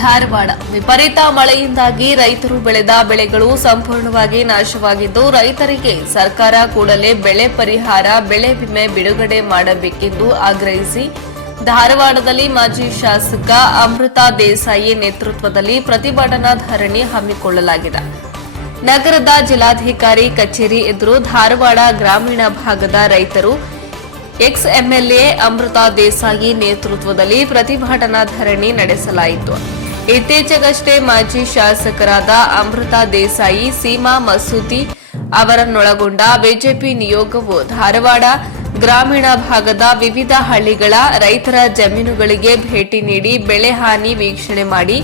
ಧಾರವಾಡ. ವಿಪರೀತ ಮಳೆಯಿಂದಾಗಿ ರೈತರು ಬೆಳೆದ ಬೆಳೆಗಳು ಸಂಪೂರ್ಣವಾಗಿ ನಾಶವಾಗಿದ್ದು, ರೈತರಿಗೆ ಸರ್ಕಾರ ಕೂಡಲೇ ಬೆಳೆ ಪರಿಹಾರ, ಬೆಳೆ ವಿಮೆ ಬಿಡುಗಡೆ ಮಾಡಬೇಕೆಂದು ಆಗ್ರಹಿಸಿ ಧಾರವಾಡದಲ್ಲಿ ಮಾಜಿ ಶಾಸಕ ಅಮೃತ ದೇಸಾಯಿ ನೇತೃತ್ವದಲ್ಲಿ ಪ್ರತಿಭಟನಾ ಧರಣಿ ಹಮ್ಮಿಕೊಳ್ಳಲಾಗಿದೆ. ನಗರದ ಜಿಲ್ಲಾಧಿಕಾರಿ ಕಚೇರಿ ಎದುರು ಧಾರವಾಡ ಗ್ರಾಮೀಣ ಭಾಗದ ರೈತರು ಎಕ್ಸ್ ಎಂಎಲ್ಎ ಅಮೃತ ದೇಸಾಯಿ ನೇತೃತ್ವದಲ್ಲಿ ಪ್ರತಿಭಟನಾ ಧರಣಿ ನಡೆಸಲಾಯಿತು. ಇತ್ತೀಚೆಗಷ್ಟೇ ಮಾಜಿ ಶಾಸಕರಾದ ಅಮೃತ ದೇಸಾಯಿ, ಸೀಮಾ ಮಸೂದಿ ಅವರನ್ನೊಳಗೊಂಡ ಬಿಜೆಪಿ ನಿಯೋಗವು ಧಾರವಾಡ ಗ್ರಾಮೀಣ ಭಾಗದ ವಿವಿಧ ಹಳ್ಳಿಗಳ ರೈತರ ಜಮೀನುಗಳಿಗೆ ಭೇಟಿ ನೀಡಿ ಬೆಳೆ ಹಾನಿ ವೀಕ್ಷಣೆ ಮಾಡಿ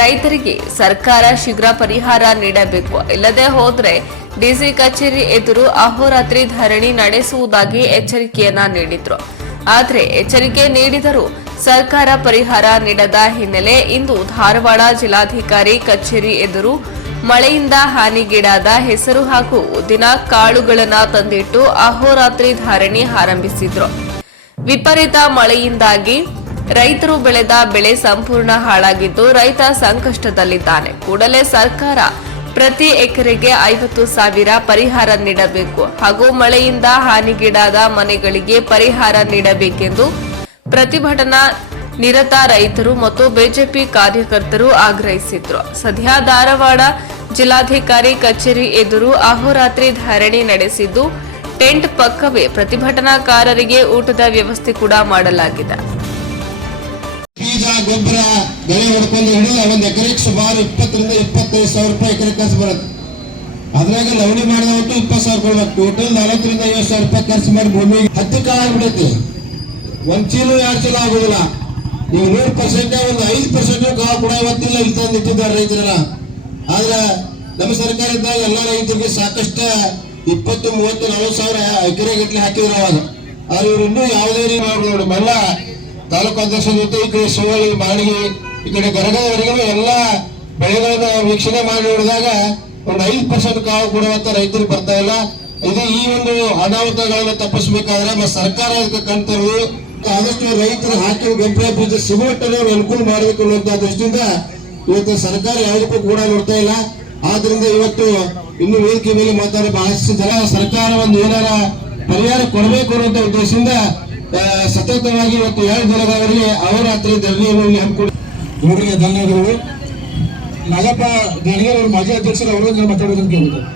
ರೈತರಿಗೆ ಸರ್ಕಾರ ಶೀಘ್ರ ಪರಿಹಾರ ನೀಡಬೇಕು. ಇಲ್ಲದೆ ಹೋದರೆ ಡಿಸಿ ಕಚೇರಿ ಎದುರು ಅಹೋರಾತ್ರಿ ಧರಣಿ ನಡೆಸುವುದಾಗಿ ಎಚ್ಚರಿಕೆಯನ್ನ ನೀಡಿದ್ರು. ಆದರೆ ಎಚ್ಚರಿಕೆ ನೀಡಿದರೂ ಸರ್ಕಾರ ಪರಿಹಾರ ನೀಡದ ಹಿನ್ನೆಲೆ ಇಂದು ಧಾರವಾಡ ಜಿಲ್ಲಾಧಿಕಾರಿ ಕಚೇರಿ ಎದುರು ಮಳೆಯಿಂದ ಹಾನಿಗೀಡಾದ ಹೆಸರು ಹಾಗೂ ದಿನ ಕಾಳುಗಳನ್ನು ತಂದಿಟ್ಟು ಅಹೋರಾತ್ರಿ ಧರಣಿ ಆರಂಭಿಸಿದ್ರು. ವಿಪರೀತ ಮಳೆಯಿಂದಾಗಿ ರೈತರು ಬೆಳೆದ ಬೆಳೆ ಸಂಪೂರ್ಣ ಹಾಳಾಗಿದ್ದು ರೈತ ಸಂಕಷ್ಟದಲ್ಲಿದ್ದಾನೆ. ಕೂಡಲೇ ಸರ್ಕಾರ ಪ್ರತಿ ಎಕರೆಗೆ ಐವತ್ತು ಸಾವಿರ ಪರಿಹಾರ ನೀಡಬೇಕು ಹಾಗೂ ಮಳೆಯಿಂದ ಹಾನಿಗೀಡಾದ ಮನೆಗಳಿಗೆ ಪರಿಹಾರ ನೀಡಬೇಕೆಂದು ಪ್ರತಿಭಟನಾ ನಿರತ ರೈತರು ಮತ್ತು ಬಿಜೆಪಿ ಕಾರ್ಯಕರ್ತರು ಆಗ್ರಹಿಸಿದ್ರು. ಸದ್ಯ ಧಾರವಾಡ ಜಿಲ್ಲಾಧಿಕಾರಿ ಕಚೇರಿ ಎದುರು ಅಹೋರಾತ್ರಿ ಧರಣಿ ನಡೆಸಿದ್ದು, ಟೆಂಟ್ ಪಕ್ಕವೇ ಪ್ರತಿಭಟನಾಕಾರರಿಗೆ ಊಟದ ವ್ಯವಸ್ಥೆ ಕೂಡ ಮಾಡಲಾಗಿದೆ. ಬೀಜ, ಗೊಬ್ಬರ, ಬೆಳೆ ಹೊಡ್ಕೊಂಡು ಹಿಡಿದು ಒಂದು ಎಕರೆಗೆ ಸುಮಾರು ಇಪ್ಪತ್ತರಿಂದ ಇಪ್ಪತ್ತೈದು ಸಾವಿರ ರೂಪಾಯಿ ಎಕರೆ ಖರ್ಚು ಬರುತ್ತೆ. ಅದ್ರಾಗ ಲವಣಿ ಮಾಡಿದವತ್ತು ಇಪ್ಪತ್ತು ಸಾವಿರ ಕೊಡ್ಬೇಕು. ಟೋಟಲ್ ನಲವತ್ತರಿಂದ ಐವತ್ತು ಸಾವಿರ ರೂಪಾಯಿ ಖರ್ಚು ಮಾಡಿ ಭೂಮಿ ಹತ್ತು ಕಾಲ ಆಗ್ಬಿಡೈತಿ ಒಂದ್ ಚೀಲ ಎರಡು ಚೀಲ ಆಗುದಿಲ್ಲ. ನೀವು ನೂರು ಪರ್ಸೆಂಟ್ ಒಂದು ಐದು ಪರ್ಸೆಂಟ್ ಕಾಳು ಕೂಡ ಇವತ್ತಿಲ್ಲ, ಇಲ್ಲಿ ತಂದು ಇಟ್ಟಿದ್ದಾರೆ ರೈತರೆಲ್ಲ. ಆದ್ರೆ ನಮ್ಮ ಸರ್ಕಾರ ಇದ್ದಾಗ ಎಲ್ಲ ರೈತರಿಗೆ ಸಾಕಷ್ಟು ಇಪ್ಪತ್ತು, ಮೂವತ್ತು, ನಲವತ್ತು ಸಾವಿರ ಎಕರೆ ಗಟ್ಟಲೆ ಹಾಕಿದ್ರು ಅವಾಗ. ಆದ್ರೆ ಇವ್ರು ಇನ್ನೂ ಯಾವುದೇ ನೋಡಿ. ಮಲ್ಲ ತಾಲೂಕು ಅಧ್ಯಕ್ಷರ ಜೊತೆ ಈ ಕಡೆ ಸೋಳಿ ಮಾಳಿಗೆ ಈ ಕಡೆ ಗರಗದವರೆಗೂ ಎಲ್ಲ ಬೆಳೆಗಳನ್ನ ವೀಕ್ಷಣೆ ಮಾಡಿ ನೋಡಿದಾಗ ಒಂದು ಐದು ಪರ್ಸೆಂಟ್ ಕಾವು ಕೊಡುವಂತ ರೈತರು ಬರ್ತಾ ಇಲ್ಲ. ಇದು ಈ ಒಂದು ಅನಾಹುತಗಳನ್ನ ತಪ್ಪಿಸ್ಬೇಕಾದ್ರೆ ಸರ್ಕಾರ ಇದಕ್ಕೆ ಕಣ್ತರು ಆದಷ್ಟು ರೈತರು ಹಾಕಿರೋ ಗೊಬ್ಬರ ಬೀಜ ಸಿಗುವಟ್ಟಲ್ಲಿ ಅವ್ರು ಅನುಕೂಲ ಮಾಡಬೇಕು ಅನ್ನುವಂತ ದೃಷ್ಟಿಯಿಂದ ಇವತ್ತು ಸರ್ಕಾರ ಯಾವುದಕ್ಕೂ ಕೂಡ ನೋಡ್ತಾ ಇಲ್ಲ. ಆದ್ರಿಂದ ಇವತ್ತು ಇನ್ನು ವೇದಿಕೆ ಮೇಲೆ ಮಾತಾಡೋ ಬಹಳಷ್ಟು ಜನ ಸರ್ಕಾರ ಒಂದು ಏನಾರ ಪರಿಹಾರ ಕೊಡಬೇಕು ಅನ್ನುವಂತ ಉದ್ದೇಶದಿಂದ ಸತತವಾಗಿ ಇವತ್ತು ಎರಡು ದಿನಗಳವರೆಗೆ ಹತ್ರ ಧರಣಿಯನ್ನು ಹಮ್ಮಿಕೊಂಡು ಇವರಿಗೆ ಧನ್ಯವಾದಗಳು ನಾಗಪ್ಪ ಗಾಣಿಗರ್ ಅವರು ಮಾಜಿ ಅಧ್ಯಕ್ಷರು ಅವರೊಂದಿಗೆ ಮಾತಾಡೋದನ್ನು ಕೇಳಿದ್ದಾರೆ